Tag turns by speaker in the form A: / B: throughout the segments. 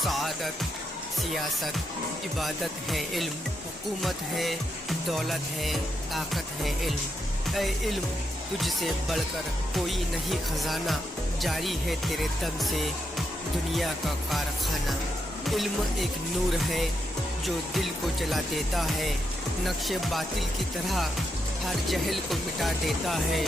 A: सआदत सियासत, इबादत है इल्म, हुकूमत है, दौलत है, ताकत है इल्म। ए इल्म, तुझसे बढ़कर कोई नहीं खजाना, जारी है तेरे दम से दुनिया का कारखाना। इल्म एक नूर है जो दिल को जला देता है, नक्शे बातिल की तरह हर जहल को मिटा देता है।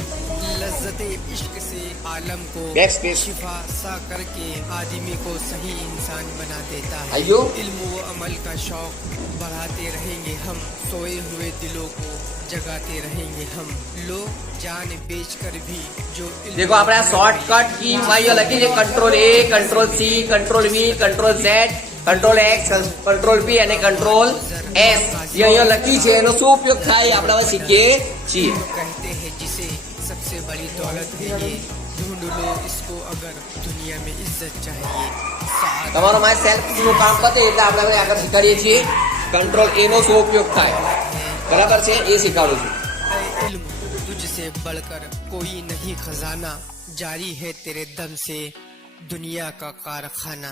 A: लज्जत इश्क से आलम को शिफा सा करके आदमी को सही इंसान बना देता है। इल्म व अमल का शौक बढ़ाते रहेंगे हम। सोए हुए दिलों को जगाते रहेंगे हम। लोग जान बेच कर भी जो
B: देखो अपना शॉर्टकट की भाई control A control C control V control Z control V control Z control X control P અને કંટ્રોલ એસ એ અહીંયા લખી છે એનો શું ઉપયોગ થાય એ આપણે હવે શીખીએ છીએ
A: कहते हैं जिसे सबसे बड़ी दौलत है ये ढूंढ लो इसको अगर दुनिया में इज्जत चाहिए साथ
B: તમારો મારે સેલ્ફ નું કામ પતે એટલે આપણે હવે આગળ શીખવાડીએ છીએ કંટ્રોલ એ નો શું ઉપયોગ થાય બરાબર છે એ શીખવાડું છું
A: ऐ इल्म तुझसे बढ़कर कोई नहीं खजाना जारी है तेरे दम से दुनिया का कारखाना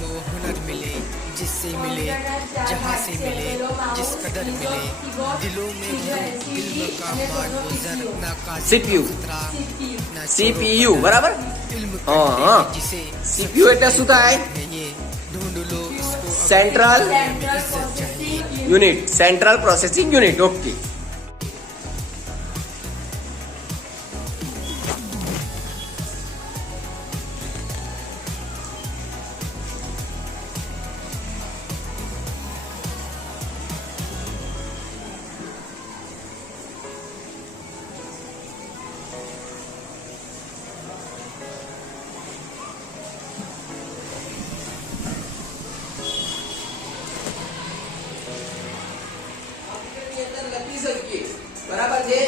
A: जिससे मिले जहाँ से मिले जिस कदर मिले दिलों में भरो इल्म का मान व जर ना कासिर
B: CPU.
A: खतरा ना
B: સીપીયુ બરાબર
A: इल्म
B: हाँ,
A: कहते
B: हाँ।
A: हैं जिसे
B: સીપીયુ એટલે શું થાય
A: है ये ढूंढ लो इसको अगर
B: સેન્ટ્રલ
A: दुनिया में इज्जत चाहिए
B: unit central processing unit okay બરાબર છે?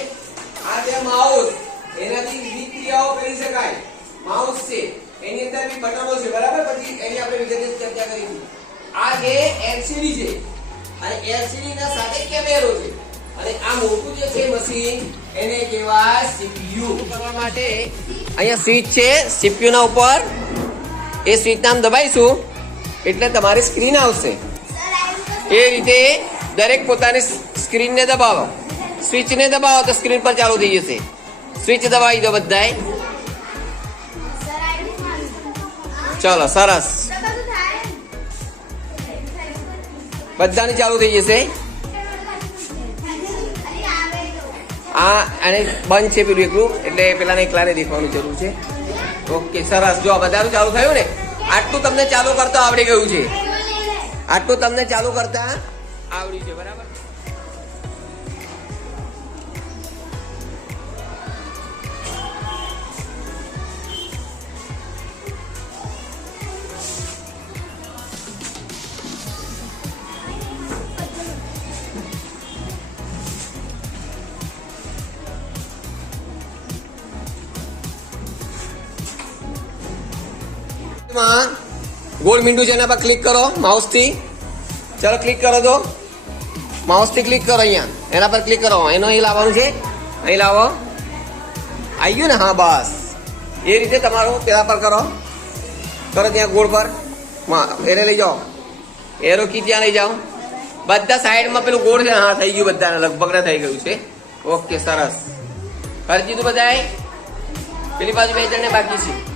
B: આ જે માઉસ એનાથી વિવિધ ક્રિયાઓ કરી શકાય. માઉસ છે, એની અંદર બી બટનો છે, બરાબર? પછી એની આપણે વિગતે ચર્ચા કરીશું. આ જે એલસીડી છે, અને એલસીડી ના સાથે કેમેરો છે? અને આ મોટું જે છે મશીન એને કહેવાય સીપીયુ કરવા માટે? અહીંયા સ્વિચ છે સીપીયુ ના ઉપર. એ સ્વિચ નામ દબાઈશું એટલે તમારી સ્ક્રીન આવશે. એ રીતે દરેક પોતાની સ્ક્રીનને દબાવો. સ્વિચને દબાવો તો સ્ક્રીન પર ચાલુ થઈ જશે. સ્વિચ દબાવી દો બધાએ ચલો, સરસ. બધાની ચાલુ થઈ જશે. આ, અને બંધ છે પેલું એકલું, એટલે પેલાને એકલાને દેખવાની જરૂર છે. ઓકે, સરસ. જો બધાનું ચાલુ થયું ને, આટલું તમને ચાલુ કરતા આવડી ગયું છે. આટલું તમને ચાલુ કરતા આવડ્યું છે, બરાબર? માં ગોળ મીંડું છે એના પર ક્લિક કરો માઉસથી ચલો ક્લિક કરો તો. માઉસથી ક્લિક કરો અહીંયા. એના પર ક્લિક કરો. એનો અહીં લાવવાનું છે. અહીં લાવો. આવી ગયું ને? હા, બસ. એ રીતે તમારું પેલા પર કરો. કરો ત્યાં ગોળ પર. એને લઈ જાઓ. એરો કી ત્યાં લઈ જાઓ. બધા સાઈડમાં પેલું ગોળ છે હા, થઈ ગયું બધાને. લગભગ ને થઈ ગયું છે. ઓકે, સરસ. કરી દીધું બધાએ પેલી બાજુ બે જણને બાકી છે.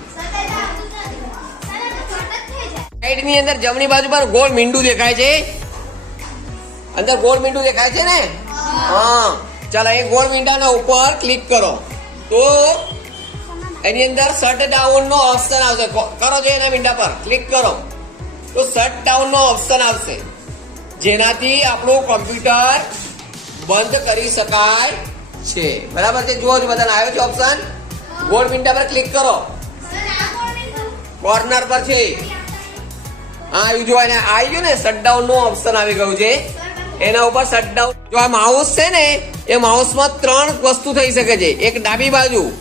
B: સાઈડની અંદર જમણી બાજુ પર ગોળ મીંડું દેખાય છે. અંદર ગોળ મીંડું દેખાય છે ને? હા. ચાલો એ ગોળ મીંડાના ઉપર ક્લિક કરો. તો એની અંદર શટ ડાઉન નો ઓપ્શન આવશે. કરો છો એના મીંડા પર ક્લિક કરો. તો શટ ડાઉન નો ઓપ્શન આવશે. જેનાથી આપણું કોમ્પ્યુટર બંધ કરી શકાય છે. બરાબર છે? જુઓ છો બધાને આવ્યો છે ઓપ્શન ગોળ મીંડા પર ક્લિક કરો. કોર્નર પર છે. હા આવ્યું જો એને આવી ગયું ને શટડાઉનનું ઓપ્શન આવી ગયું છે. એના ઉપર શટડાઉન જો આ માઉસ છે ને, એ માઉસમાં ત્રણ વસ્તુ થઈ શકે છે. એક ડાબી બાજુ,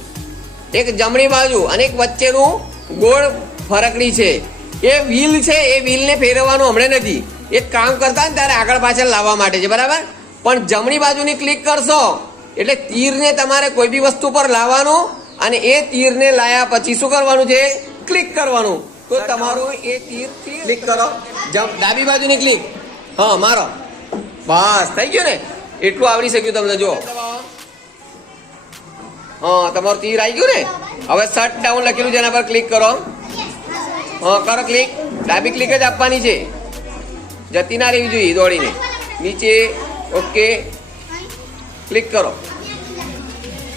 B: એક જમણી બાજુ અને એક વચ્ચેનું ગોળ ફરકડી છે. એ વ્હીલ છે, એ વ્હીલને ફેરવવાનું હમણાં નથી. એક કામ કરતા ને ત્યારે આગળ પાછળ લાવવા માટે છે, બરાબર? પણ જમણી બાજુની ક્લિક કરશો, એટલે તીરને તમારે કોઈ બી વસ્તુ પર લાવવાનું અને એ તીરને લાયા પછી શું કરવાનું છે? ક્લિક કરવાનું. તો તમારું એ તીર ક્લિક કરો. જમ ડાબી બાજુની ક્લિક. હા, મારો. બસ, થઈ ગયું ને? એટલું આવડી શક્યું તમને જો હા, તમારું તીર આવી ગયું ને? હવે શટ ડાઉન લખેલું છે, એના પર ક્લિક કરો. હા, કરો ક્લિક. ડાબી ક્લિક જ આપવાની છે. જતી ના રહેવી જોઈએ દોડીને. નીચે, ઓકે. ક્લિક કરો.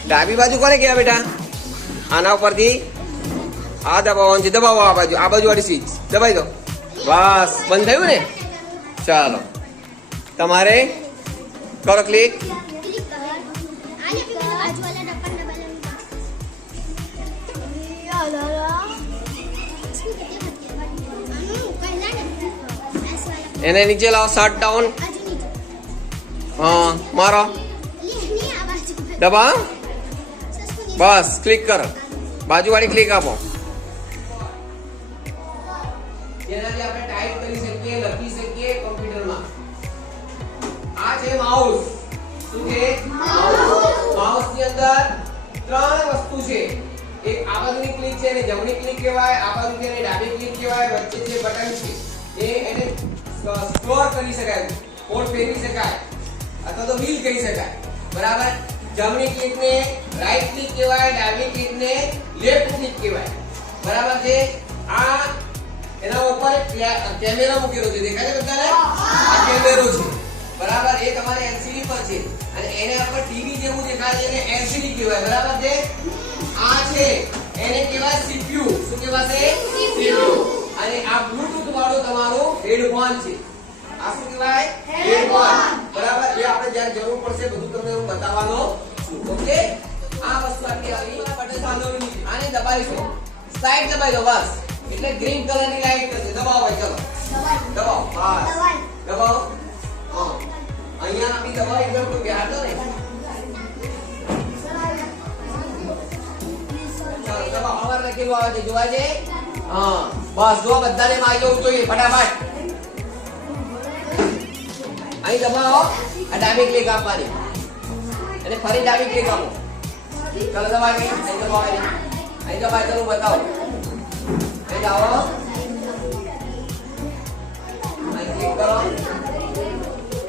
B: ડાબી બાજુ કોને કહેવાય બેટા? આના ઉપરથી આ દબાવવાનું છે દબાવો આ બાજુ આ બાજુ વાળી સ્વિચ દબાઈ દો. બસ, બંધ થયું ને? ચાલો. તમારે? કરો ક્લિક એને નીચે લાવો શટ ડાઉન હા, મારો. દબાવ બસ ક્લિક કરો. બાજુવાળી ક્લિક આપો. જેનાથી આપણે ટાઈપ કરી શકીએ લખી શકીએ કમ્પ્યુટરમાં આ છે માઉસ શું છે? માઉસની અંદર ત્રણ વસ્તુ છે. એક આ બાજુની ક્લિક છે અને જમણી ક્લિક કહેવાય આ બાજુ છે ડાબી ક્લિક કહેવાય વચ્ચે જે બટન છે એ એને સ્ટોર કરી શકાય. કોડ ફેરવી શકાય. અથવા તો વ્હીલ કહી શકાય. બરાબર? જમણી ક્લિક ને રાઈટ ક્લિક કહેવાય ડાબી ક્લિક ને લેફ્ટ ક્લિક કહેવાય. બરાબર છે? એના ઉપર કેમેરા મૂકેલો છે. દેખાય છે બધાને? આ કેમેરો છે. બરાબર? એ તમારે એલસીડી પર છે. અને એને આપણે ટીવી જેવું દેખાય છે એને એલસીડી કહેવાય. બરાબર છે? આ છે. એને કહેવાય સીપીયુ શું કહેવાશે સીપીયુ અને આ બ્લૂટૂથ વાળો તમારો હેડફોન છે. આ શું કહેવાય? હેડફોન બરાબર? એ આપણે જ્યારે જરૂર પડશે બધું તમને હું બતાવવાનો છું. ઓકે? આ વસ્તુ આટલી આવી. પટેલ સાંધો આને દબાવીશું. સાઈડ દબાવી દો બસ. એટલે ગ્રીન કલરની લાઈટ થશે દબાવો ચલો. દબાવો. બસ દબાવો. હા. અહીંયા આપી દબાવી એકદમ કોઈ બેહાડો ને. દબાવો. અમારે લખેલું આવે છે. જોવા છે હા. બસ જો બધાને માં જવું જોઈએ. ફટાફટ. અહીં દબાવો. આ ડાબી ક્લિક આપવાની. અને ફરી ડાબી ક્લિક આપો. ચલો દબાવી. અહીં દબાવો અહીં દબાવી ચલો બતાવો. અહીં જાઓ ક્લિક કરો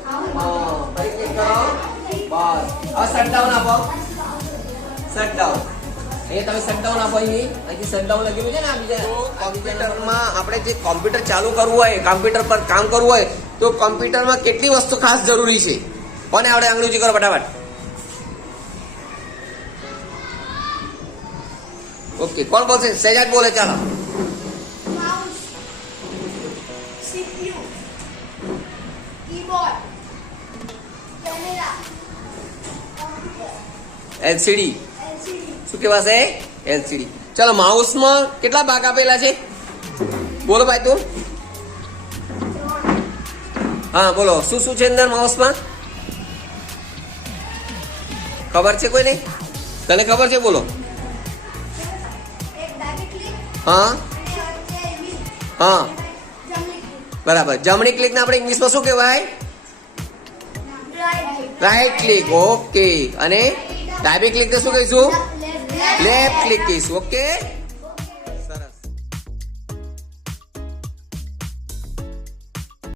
B: હા ફરી ક્લિક કરો બસ હવે શટડાઉન આપો શટડાઉન અહીંયા તમે શટડાઉન આપો છે ને કોમ્પ્યુટરમાં આપણે જે કોમ્પ્યુટર ચાલુ કરવું હોય, કોમ્પ્યુટર પર કામ કરવું હોય, તો કોમ્પ્યુટરમાં કેટલી વસ્તુ ખાસ જરૂરી છે? કોને આપણે અંગ્રેજી કરો ફટાફટ. ઓકે, કોણ બોલશે? સહેજાદ બોલે, ચાલો. એલસીડી. શું કહેવાશે? એલસીડી. ચાલો માઉસમાં કેટલા ભાગ આપેલા છે? બોલો ભાઈ તું. હા બોલો. શું શું છે અંદર માઉસમાં? ખબર છે કોઈને? તને ખબર છે? બોલો. હા. હા. બરાબર. જમણી ક્લિક ક્લિકને આપણે ઇંગ્લિશમાં શું કહેવાય?
C: રાઈટ
B: ક્લિક ઓકે અને ડાબી ક્લિક શું કહીશું?
C: લેફ્ટ
B: લેફ્ટ ક્લિક કહીશું ઓકે